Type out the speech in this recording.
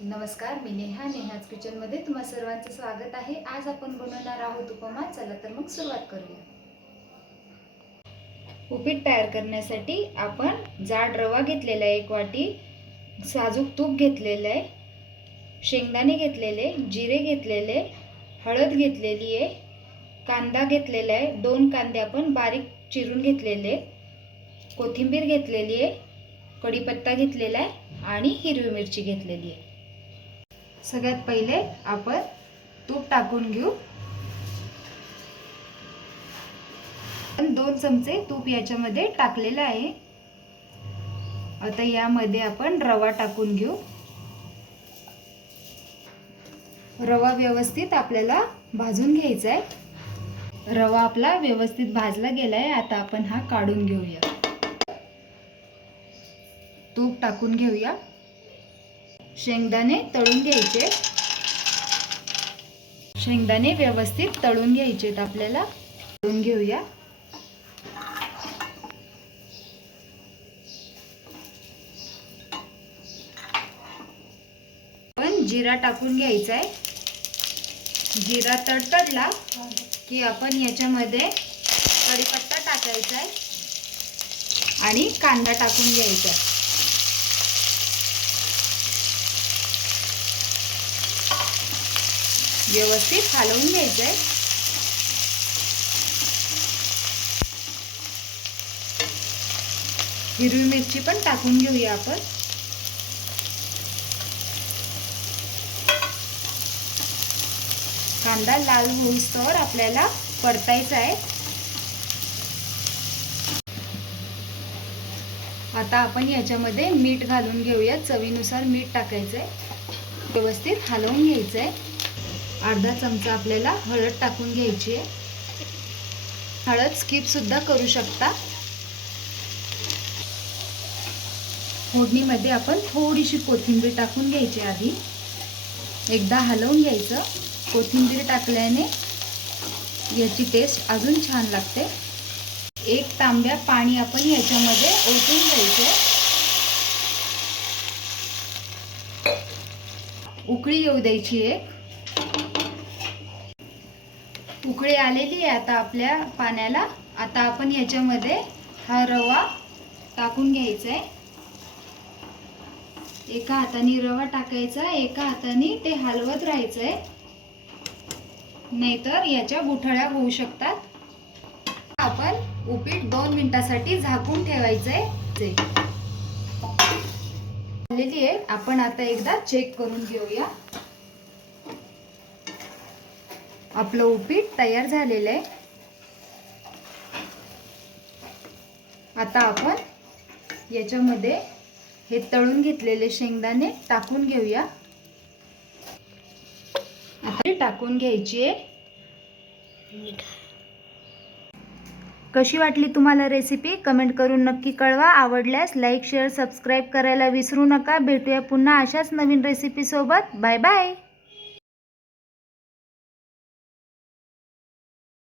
नमस्कार मी नेहा नेहाज किचनमध्ये तुम्हा सर्वांचं स्वागत आहे. आज आपण बनवणार आहोत उपमा. चला तर मग सुरुवात करूया. उपीट तयार करण्यासाठी आपण जाड रवा घेतलेला आहे एक वाटी साजूक तूप घेतलेलं आहे शेंगदाणे घेतलेले जिरे घेतलेले हळद घेतलेली आहे कांदा घेतलेला आहे दोन कांदे आपण बारीक चिरून घेतलेले कोथिंबीर घेतलेली आहे कढीपत्ता घेतलेला आहे आणि हिरवी मिरची घेतलेली आहे. सगळ्यात पहिले आपण तूप टाकून घेऊ. पण दोन चमचे तूप याच्यामध्ये टाकलेलं आहे. आता यामध्ये आपण रवा टाकून घेऊ. रवा व्यवस्थित आपल्याला भाजून घ्यायचा आहे. रवा आपला व्यवस्थित भाजला गेला आहे आता आपण हा काढून घेऊया. तूप टाकून घेऊया. शेंगदाणे तळून घ्यायचे. शेंगदाणे व्यवस्थित तळून घ्यायचेत आपल्याला. तळून घेऊया. पण जिरा टाकून घ्यायचा आहे. जिरा तडतडला की आपण याच्यामध्ये कढीपत्ता टाकायचा आहे. आणि कांदा टाकून घ्यायचा आहे. व्यवस्थित हलवून घ्यायचं आहे हिरवी मिरची पण टाकून घेऊया आपण. कांदा लाल होईस्तोवर आपल्याला परतायचा आहे आता आपण याच्यामध्ये मीठ घालून घेऊया. चवीनुसार मीठ टाकायचं आहे व्यवस्थित हलवून घ्यायचं आहे अर्धा चमचा आपल्याला हळद टाकून घ्यायची आहे. हळद स्किपसुद्धा करू शकता. फोडणीमध्ये आपण थोडीशी कोथिंबीर टाकून घ्यायची आधी. एकदा हलवून घ्यायचं. कोथिंबीर टाकल्याने याची टेस्ट अजून छान लागते. एक तांब्या पाणी आपण याच्यामध्ये ओतून घ्यायचं उकळी येऊ द्यायची एक उकळी आलेली आहे आता आपल्या पाण्याला. आता आपण याच्यामध्ये हा रवा टाकून घ्यायचा आहे एका हाताने रवा टाकायचा एका हाताने ते हलवत राहायचं आहे नाहीतर याच्या गुठळ्या होऊ शकतात. आपण उपीट दोन मिनिटासाठी झाकून ठेवायचं आहे झालेली आहे. आपण आता एकदा चेक करून घेऊया. आपलं उपीट तयार झालेलं आहे. आता आपण याच्यामध्ये हे तळून घेतलेले शेंगदाणे टाकून घेऊया. आता टाकून घ्यायची आहे. कशी वाटली तुम्हाला रेसिपी कमेंट करून नक्की कळवा. आवडल्यास लाईक शेअर सबस्क्राईब करायला विसरू नका. भेटूया पुन्हा अशाच नवीन रेसिपीसोबत बाय बाय